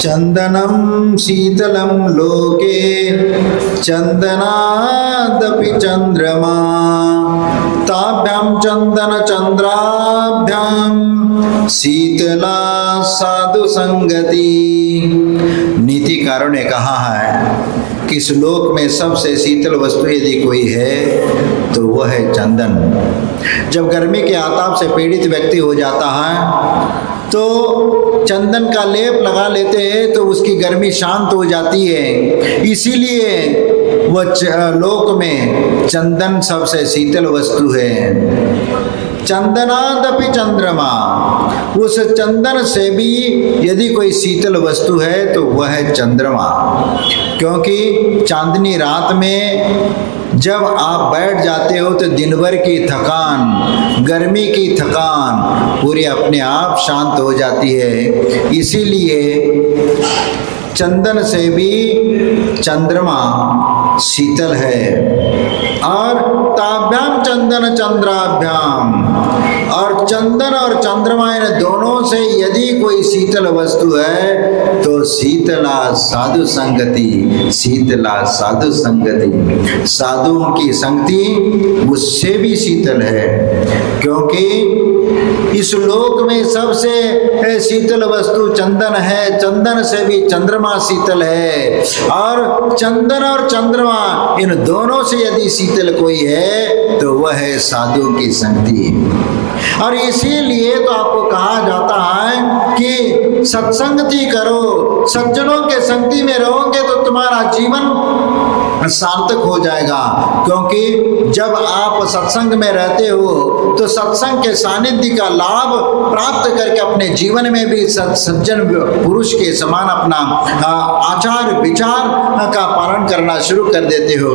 चंदनम शीतलम लोके चंदनादपि चंद्रमा ताभ्याम चंदन चंद्राभ्याम शीतला साधु संगति। नीतिकारों ने कहा है कि इस लोक में सबसे शीतल वस्तु यदि कोई है तो वह है चंदन। जब गर्मी के आताप से पीड़ित व्यक्ति हो जाता है तो चंदन का लेप लगा लेते हैं तो उसकी गर्मी शांत हो जाती है। इसीलिए वह लोक में चंदन सबसे शीतल वस्तु है। चंदनादपि चंद्रमा, उस चंदन से भी यदि कोई शीतल वस्तु है तो वह है चंद्रमा। क्योंकि चांदनी रात में जब आप बैठ जाते हो तो दिन भर की थकान, गर्मी की थकान पूरी अपने आप शांत हो जाती है। इसीलिए चंदन से भी चंद्रमा शीतल है। और ताभ्याम चंदन चंद्राभ्याम, और चंदन और चंद्रमा इन दोनों से यदि कोई शीतल वस्तु है तो शीतला साधु संगति, शीतला साधु संगति, साधुओं की संगति उससे भी शीतल है। क्योंकि इस लोक में सबसे शीतल वस्तु चंदन है, चंदन से भी चंद्रमा शीतल है। और चंदन और चंद्रमा इन दोनों से यदि शीतल कोई है तो वह है साधु की संगति। और इसीलिए तो आपको कहा जाता है कि सत्संगति करो, सज्जनों के संगति में रहोगे तो तुम्हारा जीवन सार्थक हो जाएगा। क्योंकि जब आप सत्संग में रहते हो तो सत्संग के सानिध्य का लाभ प्राप्त करके अपने जीवन में भी सज्जन पुरुष के समान अपना आचार विचार का पालन करना शुरू कर देते हो।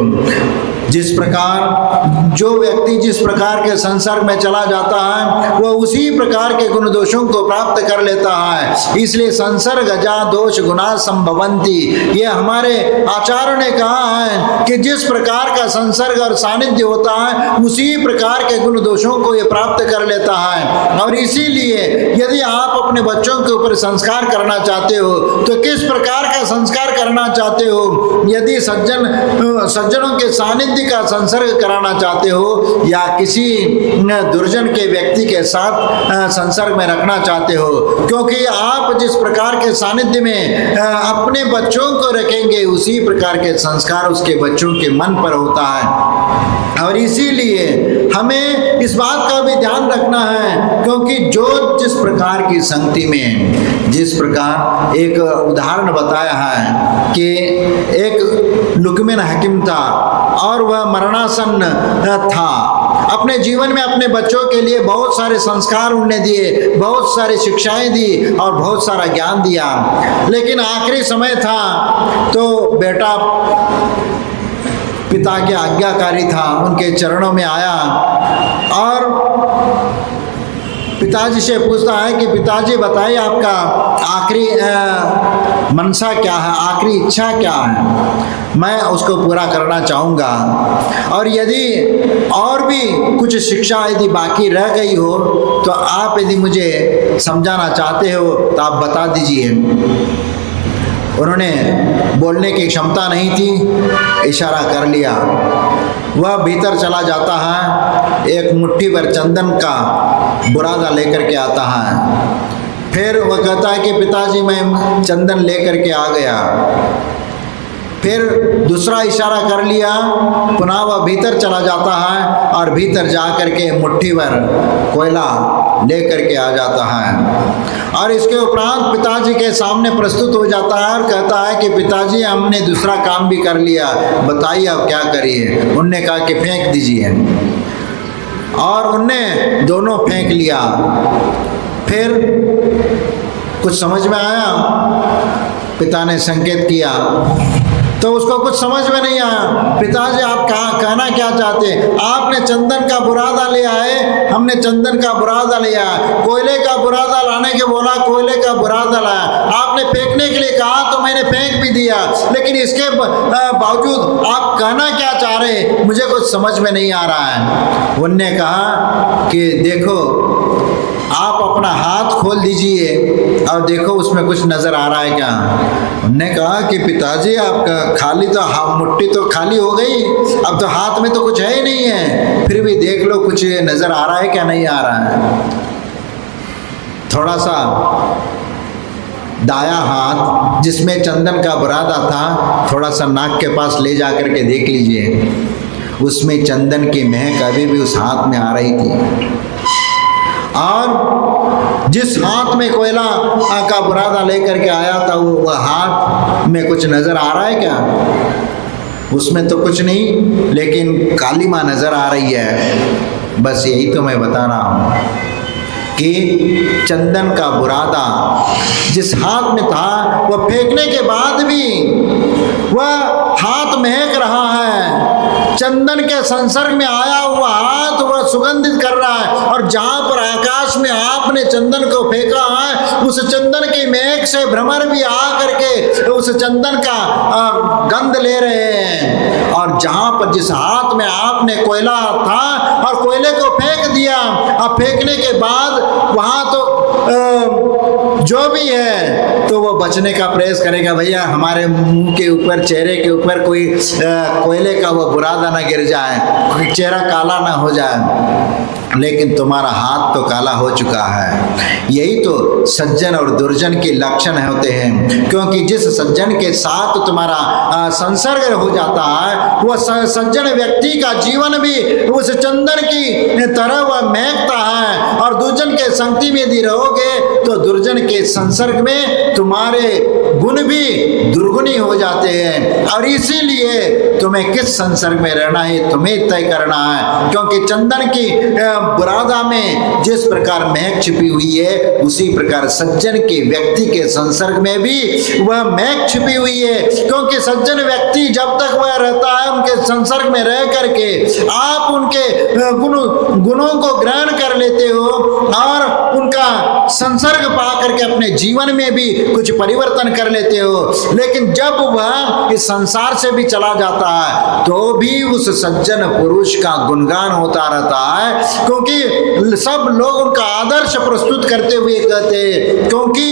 जिस प्रकार जो व्यक्ति जिस प्रकार के संसर्ग में चला जाता है वह उसी प्रकार के गुण दोषों को प्राप्त कर लेता है। इसलिए संसर्ग जा दोष गुना संभवंती, ये हमारे आचार्यों ने कहा है कि जिस प्रकार का संसर्ग और सानिध्य होता है उसी प्रकार के गुण दोषों को ये प्राप्त कर लेता है। और इसीलिए यदि आप अपने बच्चों के ऊपर संस्कार करना चाहते हो तो किस प्रकार का संस्कार करना चाहते हो? यदि सज्जनों के सानिध्य का संसर्ग कराना चाहते हो या किसी दुर्जन के व्यक्ति के साथ संसर्ग में रखना चाहते हो, क्योंकि आप जिस प्रकार के सानिध्य में अपने बच्चों को रखेंगे उसी प्रकार के संस्कार उसके बच्चों के मन पर होता है। और इसीलिए हमें इस बात का भी ध्यान रखना है, क्योंकि जो जिस प्रकार की संगति में, जिस प्रकार एक उदाहरण बताया है कि एक लुकमान हकीम था और वह मरणासन्न था। अपने जीवन में अपने बच्चों के लिए बहुत सारे संस्कार उन्होंने दिए, बहुत सारी शिक्षाएं दी और बहुत सारा ज्ञान दिया। लेकिन आखिरी समय था तो बेटा पिता के आज्ञाकारी था, उनके चरणों में आया और पिताजी से पूछता है कि पिताजी बताइए आपका आखिरी मनसा क्या है, आखिरी इच्छा क्या है, मैं उसको पूरा करना चाहूँगा। और यदि और भी कुछ शिक्षा यदि बाकी रह गई हो तो आप यदि मुझे समझाना चाहते हो तो आप बता दीजिए। उन्होंने बोलने की क्षमता नहीं थी, इशारा कर लिया। वह भीतर चला जाता है, एक मुट्ठी भर चंदन का बुरादा लेकर के आता है। फिर वह कहता है कि पिताजी मैं चंदन लेकर के आ गया। फिर दूसरा इशारा कर लिया, पुनः वह भीतर चला जाता है और भीतर जा कर के मुट्ठी भर कोयला लेकर के आ जाता है। और इसके उपरांत पिताजी के सामने प्रस्तुत हो जाता है और कहता है कि पिताजी हमने दूसरा काम भी कर लिया, बताइए अब क्या करिए। उनने कहा कि फेंक दीजिए, और उनने दोनों फेंक लिया। फिर कुछ समझ में आया, पिता ने संकेत किया तो उसको कुछ समझ में नहीं आया। पिताजी आप कहना क्या चाहते हैं? आपने चंदन का बुरादा लिया है, हमने चंदन का बुरादा लिया है। कोयले का बुरादा लाने के बोला, कोयले का बुरादा लाया। आपने फेंकने के लिए कहा तो मैंने फेंक भी दिया, लेकिन इसके बावजूद आप कहना क्या चाह रहे हैं मुझे कुछ समझ में नहीं आ रहा है। उनने कहा कि देखो आप अपना हाथ खोल दीजिए और देखो उसमें कुछ नजर आ रहा है क्या। उन्होंने कहा कि पिताजी आपका खाली तो मुट्ठी तो खाली हो गई, अब तो हाथ में तो कुछ है ही नहीं है, फिर भी देख लो कुछ नजर आ रहा है क्या नहीं आ रहा है। थोड़ा सा दाया हाथ जिसमें चंदन का बुरादा था, थोड़ा सा नाक के पास ले जा करके देख लीजिए, उसमें चंदन की महक अभी भी उस हाथ में आ रही थी। और जिस हाथ में कोयला का बुरादा लेकर के आया था वो हाथ में कुछ नजर आ रहा है क्या? उसमें तो कुछ नहीं, लेकिन कालीमा नजर आ रही है। बस यही तो मैं बता रहा हूँ कि चंदन का बुरादा जिस हाथ में था वह फेंकने के बाद भी वह हाथ महक रहा है। चंदन के संसर्ग में आया हुआ हाथ वह सुगंधित कर रहा है, और जहां पर आकाश में आपने चंदन को फेंका है उस चंदन की महक से भ्रमर भी आ करके उस चंदन का गंध ले रहे हैं। और जहां पर जिस हाथ में आपने कोयला था और कोयले को फेंक दिया, अब फेंकने के बाद वहां तो जो भी है तो वो बचने का प्रयास करेगा, भैया हमारे मुंह के ऊपर चेहरे के ऊपर कोई कोयले का वो बुरादा ना गिर जाए, कोई चेहरा काला ना हो जाए। लेकिन तुम्हारा हाथ तो काला हो चुका है। यही तो सज्जन और दुर्जन के लक्षण होते हैं, क्योंकि जिस सज्जन के साथ तुम्हारा संसर्ग हो जाता है वह सज्जन व्यक्ति का जीवन भी उस चंदन की तरह वह महकता है, और दुर्जन के संगति में यदि रहोगे तो दुर्जन के संसर्ग में तुम्हारे गुण भी दुर्गुणी हो जाते हैं। और इसीलिए तुम्हें किस संसर्ग में रहना है तुम्हें तय करना है, क्योंकि चंदन की बुरादा में जिस प्रकार महक छिपी हुई है उसी प्रकार सज्जन के व्यक्ति के संसर्ग में भी वह महक छिपी हुई है। क्योंकि सज्जन व्यक्ति जब तक वह रहता है उनके संसर्ग में रह करके आप उनके गुणों को ग्रहण कर लेते हो और उनका संसर्ग पा करके अपने जीवन में भी कुछ परिवर्तन कर लेते हो। लेकिन जब वह इस संसार से भी चला जाता है तो भी उस सज्जन पुरुष का गुणगान होता रहता है, क्योंकि सब लोग उनका आदर्श प्रस्तुत करते हुए कहते हैं, क्योंकि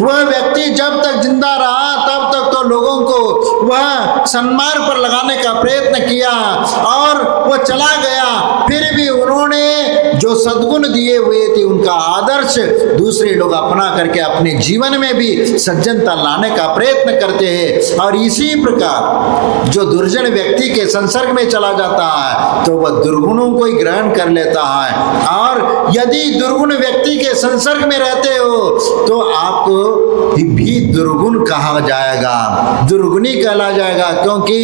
वह व्यक्ति जब तक जिंदा रहा तब तक तो लोगों को वह सन्मार्ग पर लगाने का प्रयत्न किया, और वह चला गया फिर भी उन्होंने जो सद्गुण दिए हुए थे उनका आदर्श दूसरे लोग अपना करके अपने जीवन में भी सज्जनता लाने का प्रयत्न करते हैं। और इसी प्रकार जो दुर्जन व्यक्ति के संसर्ग में चला जाता है तो वह दुर्गुणों को ही ग्रहण कर लेता है, और यदि दुर्गुण व्यक्ति के संसर्ग में रहते हो तो आपको भी दुर्गुण कहा जाएगा, दुर्गुणी कहला जाएगा। क्योंकि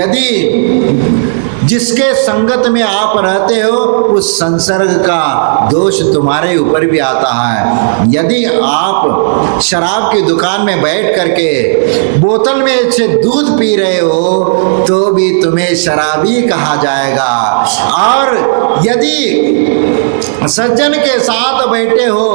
यदि जिसके संगत में आप रहते हो उस संसर्ग का दोष तुम्हारे ऊपर भी आता है। यदि आप शराब की दुकान में बैठ करके बोतल में से दूध पी रहे हो तो भी तुम्हें शराबी कहा जाएगा, और यदि सज्जन के साथ बैठे हो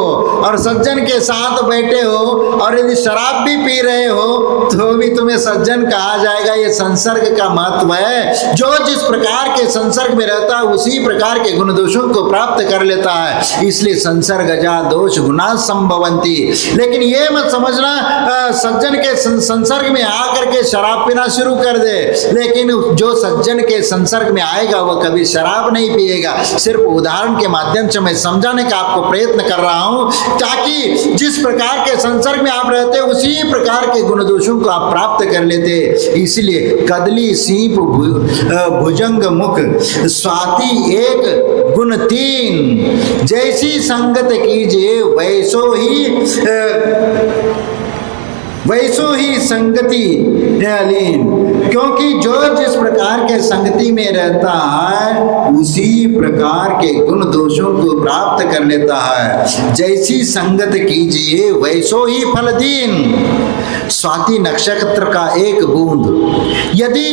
और सज्जन के साथ बैठे हो और यदि शराब भी पी रहे हो तो भी तुम्हें सज्जन कहा जाएगा। ये संसर्ग का महत्व है, जो जिस प्रकार के संसर्ग में रहता है उसी प्रकार के गुण दोषों को प्राप्त कर लेता है। इसलिए संसर्गजा दोष गुना संभवंती। लेकिन ये मत समझना सज्जन के संसर्ग में आकर के शराब पीना शुरू कर दे, लेकिन जो सज्जन के संसर्ग में आएगा वह कभी शराब नहीं पिएगा। सिर्फ उदाहरण के माध्यम से मैं समझाने का आपको प्रयत्न कर रहा हूं, ताकि जिस प्रकार के संसर्ग में आप रहते उसी प्रकार के गुण दोषों को आप प्राप्त कर लेते। इसलिए कदली सीप भुजंग मुख स्वाति एक गुण तीन, जैसी संगत कीजिए वैसो ही संगति अलीन। क्योंकि जो जिस प्रकार के संगति में रहता है उसी प्रकार के गुण दोषों को प्राप्त कर लेता है। जैसी संगत कीजिए वैसो ही फल दीन। स्वाति नक्षत्र का एक बूंद यदि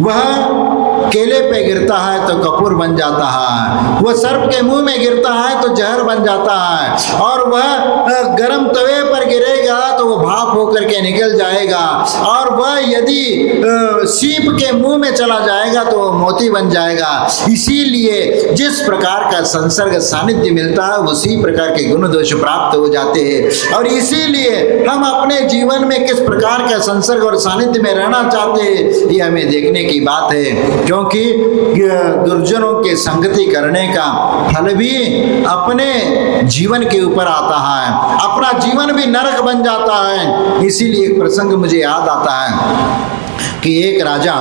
वह केले पे गिरता है तो कपूर बन जाता है, वह सर्प के मुंह में गिरता है तो जहर बन जाता है, और वह गर्म तवे पर गिरेगा तो वह भाप होकर के निकल जाएगा, और वह यदि सीप के मुंह में चला जाएगा तो वह मोती बन जाएगा। इसीलिए जिस प्रकार का संसर्ग सानिध्य मिलता है उसी प्रकार के गुण दोष प्राप्त हो जाते हैं। और इसीलिए हम अपने जीवन में किस प्रकार का संसर्ग और सानिध्य में रहना चाहते हैं ये हमें देखने की बात है, क्योंकि दुर्जनों के संगति करने का फल भी अपने जीवन के ऊपर आता है, अपना जीवन भी नरक बन जाता है। इसीलिए एक प्रसंग मुझे याद आता है कि एक राजा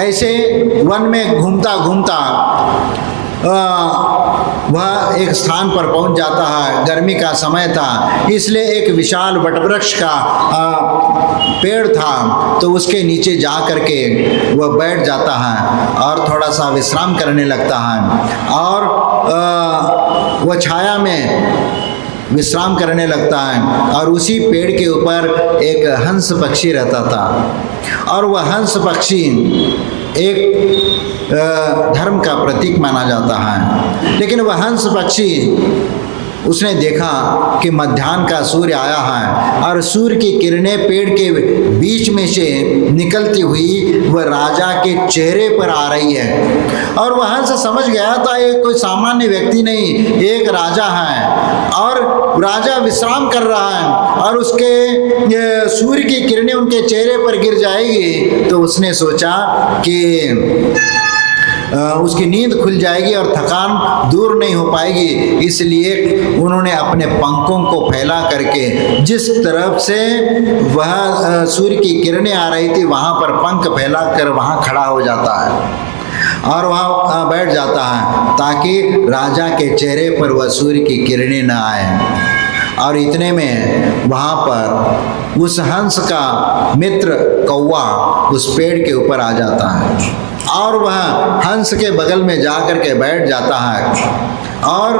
ऐसे वन में घूमता घूमता वह एक स्थान पर पहुंच जाता है। गर्मी का समय था, इसलिए एक विशाल वटवृक्ष का पेड़ था, तो उसके नीचे जा करके वह बैठ जाता है और थोड़ा सा विश्राम करने लगता है, और वह छाया में विश्राम करने लगता है। और उसी पेड़ के ऊपर एक हंस पक्षी रहता था, और वह हंस पक्षी एक धर्म का प्रतीक माना जाता है। लेकिन वह हंस पक्षी, उसने देखा कि मध्याह्न का सूर्य आया है और सूर्य की किरणें पेड़ के बीच में से निकलती हुई वह राजा के चेहरे पर आ रही है, और वह हंस समझ गया था ये कोई सामान्य व्यक्ति नहीं, एक राजा है, और राजा विश्राम कर रहा है और उसके सूर्य की किरणें उनके चेहरे पर गिर जाएगी तो उसने सोचा कि उसकी नींद खुल जाएगी और थकान दूर नहीं हो पाएगी। इसलिए उन्होंने अपने पंखों को फैला करके जिस तरफ से वह सूर्य की किरणें आ रही थी वहाँ पर पंख फैला कर वहाँ खड़ा हो जाता है और वहाँ बैठ जाता है, ताकि राजा के चेहरे पर वह सूर्य की किरणें न आए। और इतने में वहाँ पर उस हंस का मित्र कौवा उस पेड़ के ऊपर आ जाता है और वह हंस के बगल में जा कर के बैठ जाता है और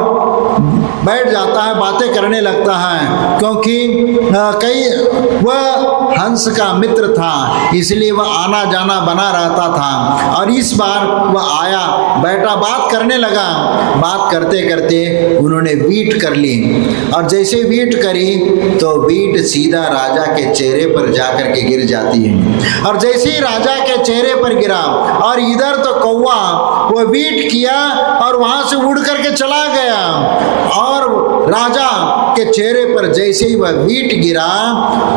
बैठ जाता है, बातें करने लगता है, क्योंकि वह हंस का मित्र था, इसलिए वह आना जाना बना रहता था। और इस बार वह आया, बैठा, बात करने लगा। बात करते करते उन्होंने वीट कर ली, और जैसे वीट करी तो वीट सीधा राजा के चेहरे पर जाकर के गिर जाती है। और जैसे ही राजा के चेहरे पर गिरा और इधर तो कौवा वो वीट किया और वहां से उड़ करके चला गया, और राजा के चेहरे पर जैसे ही वह वीट गिरा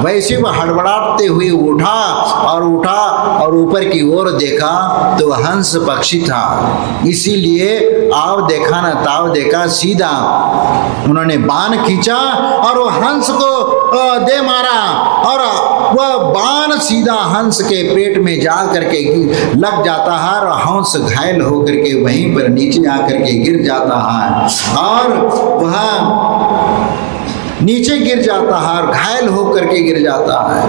वैसे वह हड़बड़ाते हुए उठा और ऊपर की ओर देखा तो वह हंस पक्षी था। इसीलिए आव देखा न ताव देखा, सीधा उन्होंने बाण खींचा और वह हंस को दे मारा, और वह बाण सीधा हंस के पेट में जा करके लग जाता है और हंस घायल होकर के वहीं पर नीचे आकर के गिर जाता है, और वह नीचे गिर जाता है और घायल होकर के गिर जाता है।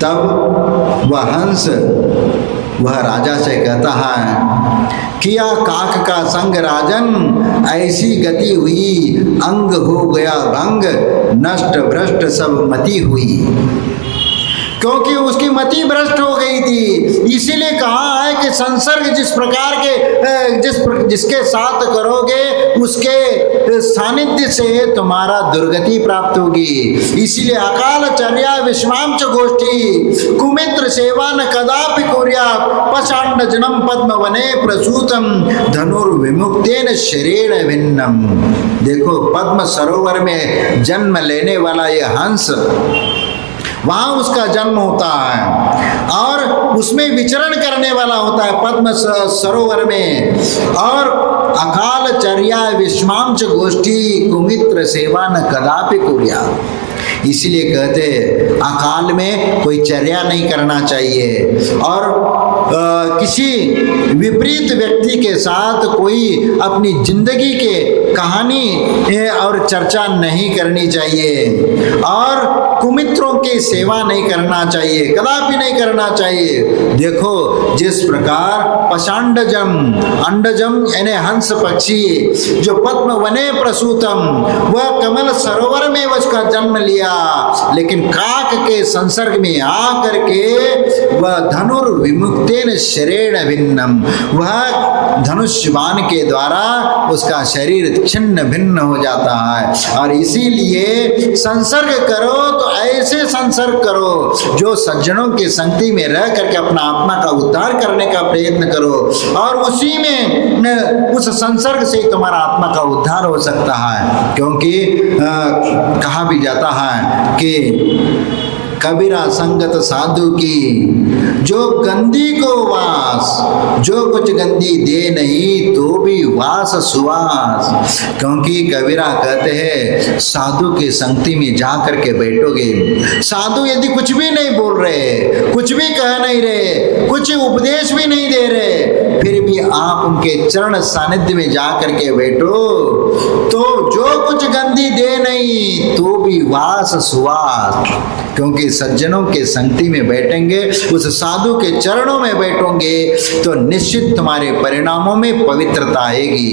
तब वह हंस वह राजा से कहता है, किया काक का संग राजन, ऐसी गति हुई, अंग हो गया भंग, नष्ट भ्रष्ट सब मति हुई। क्योंकि उसकी मति भ्रष्ट हो गई थी, इसीलिए कहा है कि संसर्ग जिस प्रकार के जिसके साथ करोगे उसके सानिध्य से तुम्हारा दुर्गति प्राप्त होगी। इसीलिए अकाल चर्या विश्वांच गोष्ठी, कुमित्र सेवा न कदापि कुर्यात्, पशांड जनम पद्म वने प्रसूतम, धनुर्विमुक्तेन शरीरेण भिन्नम। देखो, पद्म सरोवर में जन्म लेने वाला यह हंस, वहाँ उसका जन्म होता है और उसमें विचरण करने वाला होता है पद्म सरोवर में। और अकाल चर्या विश्वांच गोष्ठी, कुमित्र सेवा न कदापि कुर्यात्। इसीलिए कहते अकाल में कोई चर्या नहीं करना चाहिए, और किसी विपरीत व्यक्ति के साथ कोई अपनी जिंदगी के कहानी और चर्चा नहीं करनी चाहिए, और कुमित्रों की सेवा नहीं करना चाहिए, कदापि नहीं करना चाहिए। देखो, जिस प्रकार पशांडजम, अंडजम यानी हंस पक्षी जो पद्म वने प्रसूतम, वह कमल सरोवर में उसका जन्म लिया किया, लेकिन काक के संसर्ग में आ करके वह धनुर्विमुक्तेन शरेण भिन्नम, वह धनुष बाण के द्वारा उसका शरीर छिन्न भिन्न हो जाता है। और इसीलिए संसर्ग करो तो ऐसे संसर्ग करो जो सज्जनों की संगति में रह करके अपना आत्मा का उद्धार करने का प्रयत्न करो, और उसी में उस संसर्ग से तुम्हारा आत्मा का उद्धार हो सकता है। क्योंकि कहा भी जाता है कि कबीरा संगत साधु की, जो गंदी को वास, जो कुछ गंदी दे नहीं तो भी वास सुवास। क्योंकि कबीरा कहते हैं साधु की संगति में जा करके बैठोगे, साधु यदि कुछ भी नहीं बोल रहे, कुछ भी कह नहीं रहे, कुछ उपदेश भी नहीं दे रहे, फिर भी आप उनके चरण सानिध्य में जा करके बैठो तो जो कुछ गंदी दे नहीं तो भी वास सुवास। क्योंकि सज्जनों के संगति में बैठेंगे, उस साधु के चरणों में बैठोगे तो निश्चित तुम्हारे परिणामों में पवित्रता आएगी।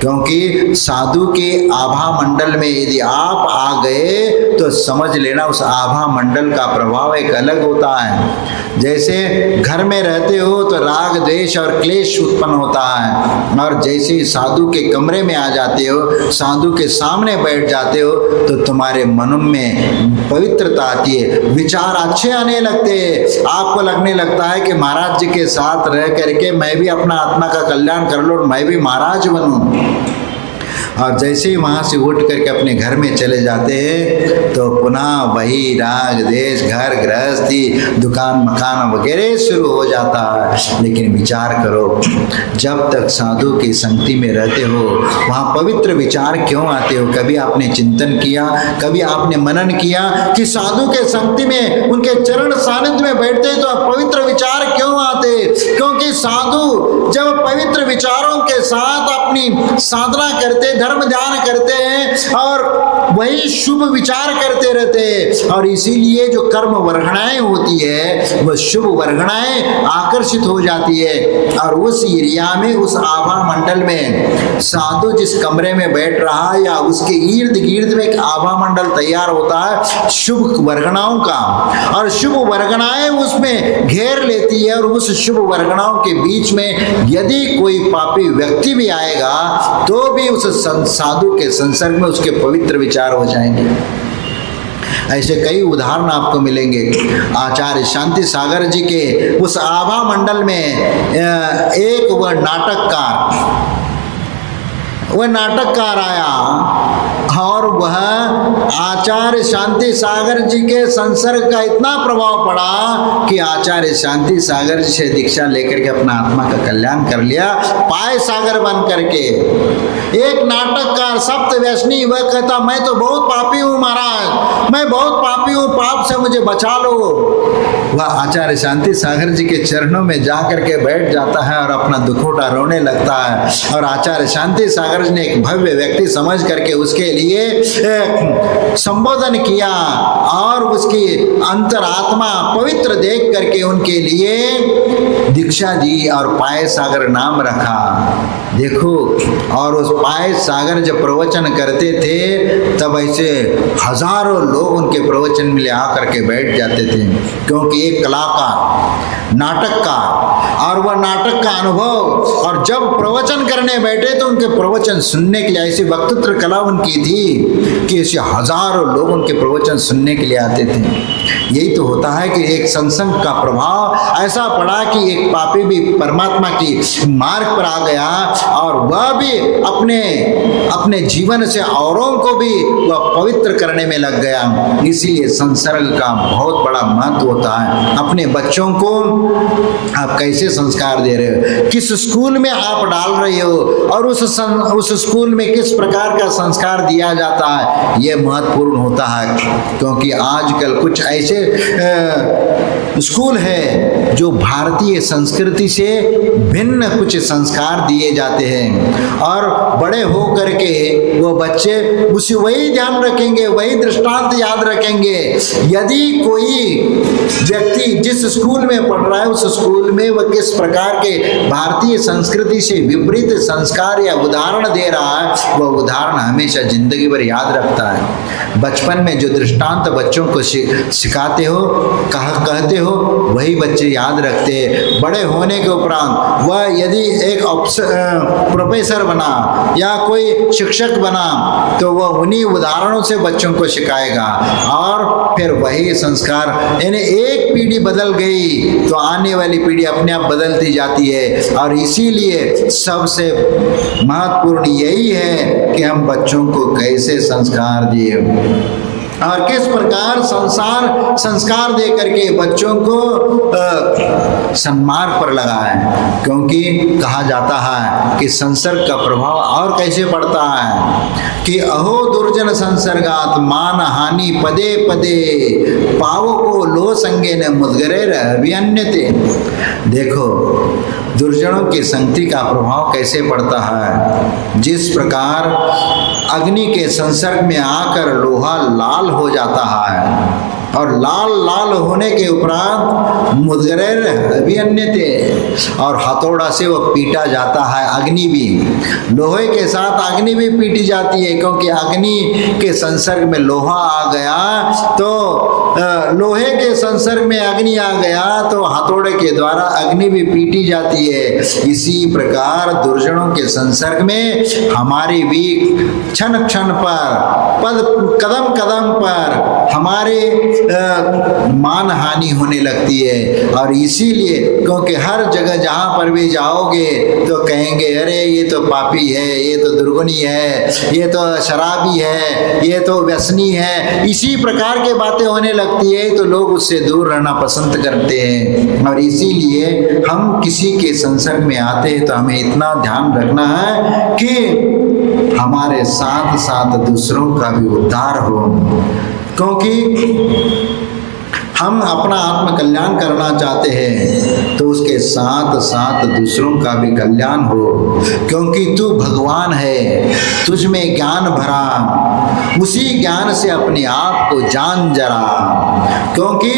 क्योंकि साधु के आभा मंडल में यदि आप आ गए तो समझ लेना उस आभा मंडल का प्रभाव एक अलग होता है। जैसे घर में रहते हो तो राग द्वेष और क्लेश उत्पन्न होता है, और जैसे ही साधु के कमरे में आ जाते हो, साधु के सामने बैठ जाते हो तो तुम्हारे मन में पवित्रता आती है, विचार अच्छे आने लगते हैं। आपको लगने लगता है कि महाराज जी के साथ रह करके मैं भी अपना आत्मा का कल्याण कर लूं और मैं भी महाराज बनूं। और जैसे ही वहाँ से उठ करके अपने घर में चले जाते हैं तो पुनः वही राग देश, घर गृहस्थी, दुकान मकान वगैरह शुरू हो जाता है। लेकिन विचार करो, जब तक साधु की संगति में रहते हो वहाँ पवित्र विचार क्यों आते हो? कभी आपने चिंतन किया, कभी आपने मनन किया कि साधु के संगति में, उनके चरण सानिध्य में बैठते तो पवित्र विचार क्यों आते? क्योंकि साधु जब पवित्र विचारों के साथ अपनी साधना करते, धर्म ध्यान करते हैं और वही शुभ विचार करते रहते हैं, और इसीलिए जो कर्म वर्गणाएं होती है वह शुभ वर्गणाएं आकर्षित हो जाती है। और उस एरिया में, उस आभा मंडल में साधु जिस कमरे में बैठ रहा है या उसके इर्द गिर्द में एक आभा मंडल तैयार होता है शुभ वर्गणाओं का, और शुभ वर्गणाएं उसमें घेर लेती है। और उस शुभ वर्गणाओं के बीच में यदि कोई पापी व्यक्ति भी आएगा तो भी उस साधु के संसर्ग में उसके पवित्र विचार हो जाएंगे। ऐसे कई उदाहरण आपको मिलेंगे। आचार्य शांति सागर जी के उस आभा मंडल में एक वह नाटककार आया और वह आचार्य शांति सागर जी के संसर्ग का इतना प्रभाव पड़ा कि आचार्य शांति सागर जी से दीक्षा लेकर के अपना आत्मा का कल्याण कर लिया, पाय सागर बन करके। एक नाटककार सप्त व्यसनी, वह कहता मैं तो बहुत पापी हूँ महाराज, मैं बहुत पापी हूँ, पाप से मुझे बचा लो। वह आचार्य शांति सागर जी के चरणों में जाकर के बैठ जाता है और अपना दुखोटा रोने लगता है। और आचार्य शांति सागर जी ने एक भव्य व्यक्ति समझ करके उसके लिए संबोधन किया और उसकी अंतरात्मा पवित्र देख करके उनके लिए दीक्षा दी और पाय सागर नाम रखा। देखो, और उस पाय सागर जब प्रवचन करते थे तब ऐसे हजारों लोग उनके प्रवचन में आकर के बैठ जाते थे, क्योंकि एक कलाकार, नाटककार, और वह नाटक का अनुभव, और जब प्रवचन करने बैठे तो उनके प्रवचन सुनने के लिए ऐसी वक्तृत्व कला उनकी थी कि ऐसे हजारों लोग उनके प्रवचन सुनने के लिए आते थे। यही तो होता है कि एक सत्संग का प्रभाव ऐसा पड़ा कि एक पापी भी परमात्मा की मार्ग पर आ गया और वह भी अपने जीवन से औरों को भी वह पवित्र करने में लग गया। इसीलिए संसर्ग का बहुत बड़ा महत्व होता है। अपने बच्चों को आप कैसे संस्कार दे रहे हो, किस स्कूल में आप डाल रहे हो, और उस स्कूल में किस प्रकार का संस्कार दिया जाता है, ये महत्वपूर्ण होता है। क्योंकि आजकल कुछ ऐसे स्कूल है जो भारतीय संस्कृति से भिन्न कुछ संस्कार दिए जाते हैं, और बड़े हो करके करके वो बच्चे उसी वही ध्यान रखेंगे, वही दृष्टांत याद रखेंगे। यदि कोई व्यक्ति जिस स्कूल में पढ़ रहा है उस स्कूल में वह किस प्रकार के भारतीय संस्कृति से विपरीत संस्कार या उदाहरण दे रहा है, वह उदाहरण हमेशा जिंदगी भर याद रखता है। बचपन में जो दृष्टांत बच्चों को सिखाते हो, कहते हो, वही बच्चे याद रखते हैं। बड़े होने के उपरांत वह यदि एक प्रोफेसर बना या कोई शिक्षक बना तो वह उन्हीं उदाहरणों से बच्चों को सिखाएगा और फिर वही संस्कार, यानी एक पीढ़ी बदल गई तो आने वाली पीढ़ी अपने आप बदलती जाती है। और इसीलिए सबसे महत्वपूर्ण यही है कि हम बच्चों को कैसे संस्कार दिए और किस प्रकार संस्कार दे करके बच्चों को सन्मार्ग पर लगाएं। क्योंकि कहा जाता है कि संसर्ग का प्रभाव और कैसे पड़ता है कि अहो दुर्जन संसर्गात मान हानि पदे पदे पावो को लो संगे न मुदगरे अभियन्यते। देखो दुर्जनों की संगति का प्रभाव कैसे पड़ता है। जिस प्रकार अग्नि के संसर्ग में आकर लोहा लाल हो जाता है और लाल होने के उपरांत मुदगरे अभियन्यते, और हथौड़ा से वो पीटा जाता है। अग्नि भी, लोहे के साथ अग्नि भी पीटी जाती है, क्योंकि अग्नि के संसर्ग में लोहा आ गया तो लोहे के संसर्ग में अग्नि आ गया तो हथौड़े के द्वारा अग्नि भी पीटी जाती है। इसी प्रकार दुर्जनों के संसर्ग में हमारी भी क्षण क्षण पर कदम कदम पर हमारे मान हानि होने लगती है। और इसीलिए क्योंकि हर जगह जहां पर भी जाओगे तो कहेंगे अरे ये तो पापी है, ये तो दुर्गुणी है, ये तो शराबी है, ये तो व्यसनी है, इसी प्रकार के बातें होने लगती है तो लोग उससे दूर रहना पसंद करते हैं। और इसीलिए हम किसी के संसर्ग में आते हैं तो हमें इतना ध्यान रखना है कि हमारे साथ साथ दूसरों का भी उद्धार हो, क्योंकि हम अपना आत्म कल्याण करना चाहते हैं तो उसके साथ साथ दूसरों का भी कल्याण हो। क्योंकि तू भगवान है, तुझ में ज्ञान भरा, उसी ज्ञान से अपने आप को जान जरा, क्योंकि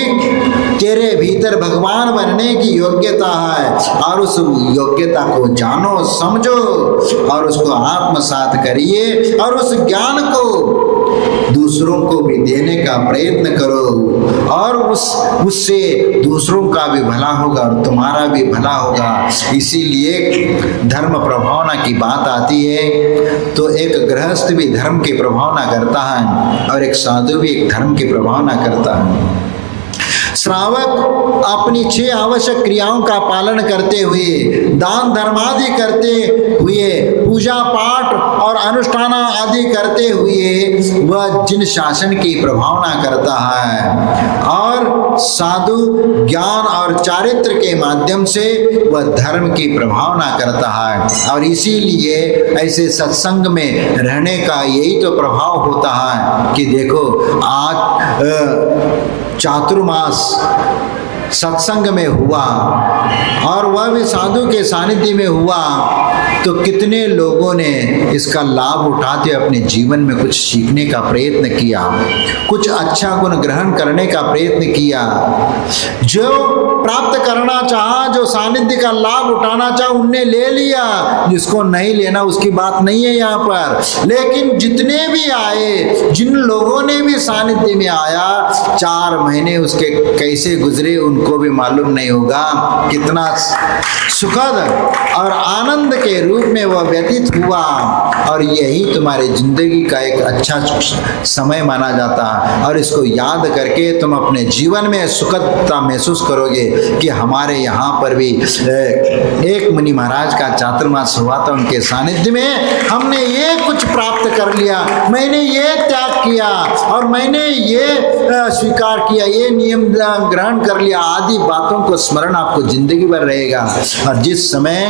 तेरे भीतर भगवान बनने की योग्यता है और उस योग्यता को जानो, समझो और उसको आत्मसात करिए और उस ज्ञान को दूसरों को भी देने का प्रयत्न करो और उससे दूसरों का भी भला होगा और तुम्हारा भी भला होगा। इसीलिए धर्म प्रभावना की बात आती है तो एक गृहस्थ भी धर्म की प्रभावना करता है और एक साधु भी एक धर्म की प्रभावना करता है। श्रावक अपनी 6 आवश्यक क्रियाओं का पालन करते हुए, दान धर्मादि करते हुए, पूजा पाठ और अनुष्ठान आदि करते हुए वह जिन शासन की प्रभावना करता है और साधु ज्ञान और चारित्र के माध्यम से वह धर्म की प्रभावना करता है। और इसीलिए ऐसे सत्संग में रहने का यही तो प्रभाव होता है कि देखो आज चातुर्मास सत्संग में हुआ और वह भी साधु के सानिध्य में हुआ तो कितने लोगों ने इसका लाभ उठाते अपने जीवन में कुछ सीखने का प्रयत्न किया, कुछ अच्छा गुण ग्रहण करने का प्रयत्न किया। जो प्राप्त करना चाहा, जो सानिध्य का लाभ उठाना चाहा उनने ले लिया, जिसको नहीं लेना उसकी बात नहीं है यहाँ पर। लेकिन जितने भी आए, जिन लोगों ने भी सानिध्य में आया, 4 महीने उसके कैसे गुजरे उनको भी मालूम नहीं होगा। कितना सुखद और आनंद के रूप में वह व्यतीत हुआ और यही तुम्हारी जिंदगी का एक अच्छा समय माना जाता है। और इसको याद करके तुम अपने जीवन में सुखदता महसूस करोगे कि हमारे यहाँ पर भी एक मुनि महाराज का चातुर्मास हुआ था, उनके सानिध्य में हमने ये कुछ प्राप्त कर लिया, मैंने ये त्याग किया और मैंने ये स्वीकार किया, ये नियम ग्रहण कर लिया, आदि बातों को स्मरण आपको जिंदगी भर रहेगा। और जिस समय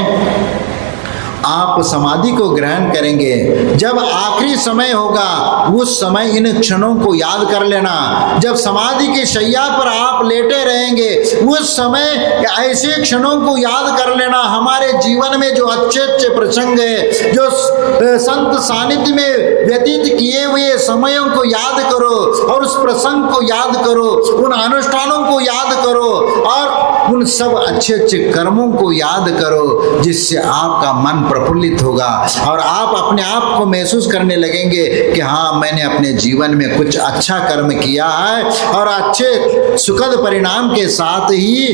आप समाधि को ग्रहण करेंगे, जब आखिरी समय होगा उस समय इन क्षणों को याद कर लेना। जब समाधि की शैया पर आप लेटे रहेंगे उस समय ऐसे क्षणों को याद कर लेना। हमारे जीवन में जो अच्छे अच्छे प्रसंग है, जो संत सानिध्य में व्यतीत किए हुए समयों को याद करो और उस प्रसंग को याद करो, उन अनुष्ठानों को याद करो और उन सब अच्छे अच्छे कर्मों को याद करो, जिससे आपका मन प्रफुल्लित होगा और आप अपने आप को महसूस करने लगेंगे कि हाँ, मैंने अपने जीवन में कुछ अच्छा कर्म किया है और अच्छे सुखद परिणाम के साथ ही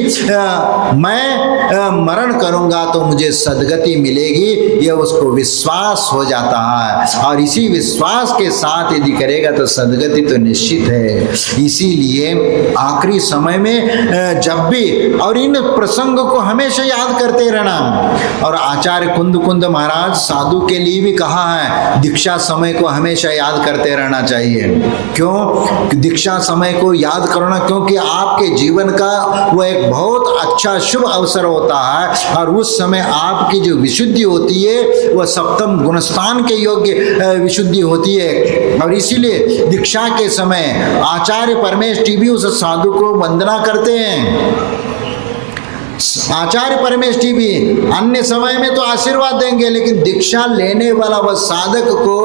मैं मरण करूंगा तो मुझे सद्गति मिलेगी। यह उसको विश्वास हो जाता है और इसी विश्वास के साथ यदि करेगा तो सद्गति तो निश्चित है। इसीलिए आखिरी समय में जब भी, और इन प्रसंगों को हमेशा याद करते रहना। और आचार्य कुंद महाराज साधु के लिए भी कहा है, दीक्षा समय को हमेशा याद करते रहना चाहिए। क्यों दीक्षा समय को याद करना? क्योंकि आपके जीवन का वह एक बहुत अच्छा शुभ अवसर होता है और उस समय आपकी जो विशुद्धि होती है वह सप्तम गुणस्थान के योग्य विशुद्धि होती है। और इसीलिए दीक्षा के समय आचार्य परमेश टीवी उस साधु को वंदना करते हैं। आचार्य परमेश टीवी अन्य समय में तो आशीर्वाद देंगे, लेकिन दीक्षा लेने वाला वह साधक को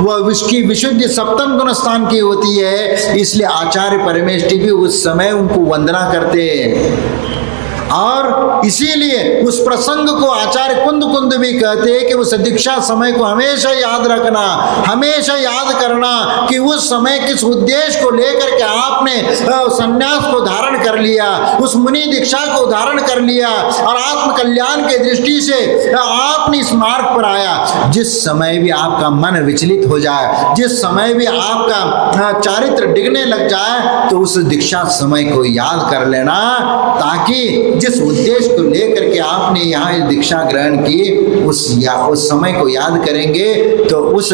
वह उसकी विशुद्धि सप्तम गुण स्थान की होती है, इसलिए आचार्य परमेश टीवी उस समय उनको वंदना करते हैं। और इसीलिए उस प्रसंग को आचार्य कुंद भी कहते हैं कि उस दीक्षा समय को हमेशा याद रखना, हमेशा याद करना कि उस समय किस उद्देश्य को लेकर के आपने संन्यास को धारण कर लिया, उस मुनि दीक्षा को धारण कर लिया और आत्म कल्याण के दृष्टि से आपने इस मार्ग पर आया। जिस समय भी आपका मन विचलित हो जाए, जिस समय भी आपका चारित्र डिगने लग जाए, तो उस दीक्षा समय को याद कर लेना, ताकि जिस उद्देश्य को लेकर के आपने यहाँ दीक्षा ग्रहण की उस समय को याद करेंगे तो उस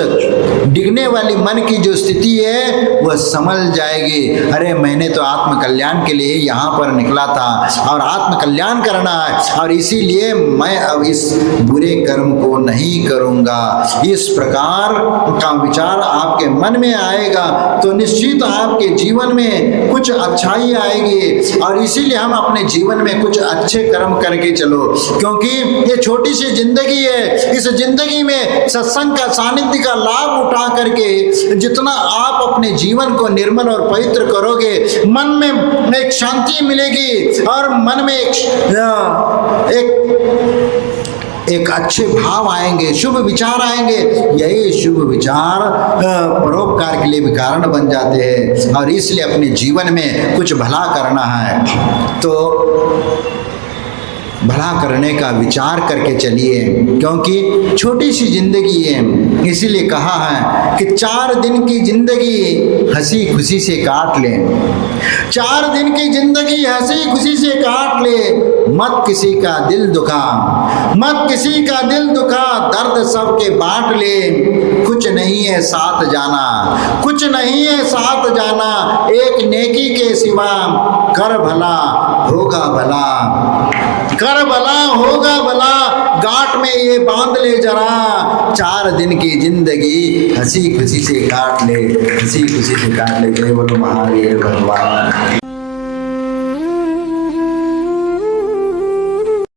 डिगने वाली मन की जो स्थिति है वह संभल जाएगी। अरे मैंने तो आत्म कल्याण के लिए यहाँ पर निकला था और आत्म कल्याण करना है और इसीलिए मैं अब इस बुरे कर्म को नहीं करूँगा। इस प्रकार का विचार आपके मन में आएगा तो निश्चित आपके जीवन में कुछ अच्छाई आएगी। और इसीलिए हम अपने जीवन में कुछ अच्छे कर्म करके चलो, क्योंकि ये छोटी सी जिंदगी है। इस जिंदगी में सत्संग का सानिध्य का लाभ उठा करके जितना आप अपने जीवन को निर्मल और पवित्र करोगे, मन में एक शांति मिलेगी और मन में एक अच्छे भाव आएंगे, शुभ विचार आएंगे। यही शुभ विचार परोपकार के लिए भी कारण बन जाते हैं और इसलिए अपने जीवन में कुछ भला करना है तो भला करने का विचार करके चलिए, क्योंकि छोटी सी जिंदगी है। इसीलिए कहा है कि 4 दिन की जिंदगी हंसी खुशी से काट ले। 4 दिन की जिंदगी हंसी खुशी से काट ले, मत किसी का दिल दुखा, मत किसी का दिल दुखा, दर्द सबके बांट ले। कुछ नहीं है साथ जाना, कुछ नहीं है साथ जाना, एक नेकी के सिवा कर भला होगा भला, कर भला होगा भला, गांठ में ये बांध ले जरा। 4 दिन की जिंदगी हंसी खुशी से काट ले, हंसी खुशी से काट ले। जय बोलो महावीर भगवान।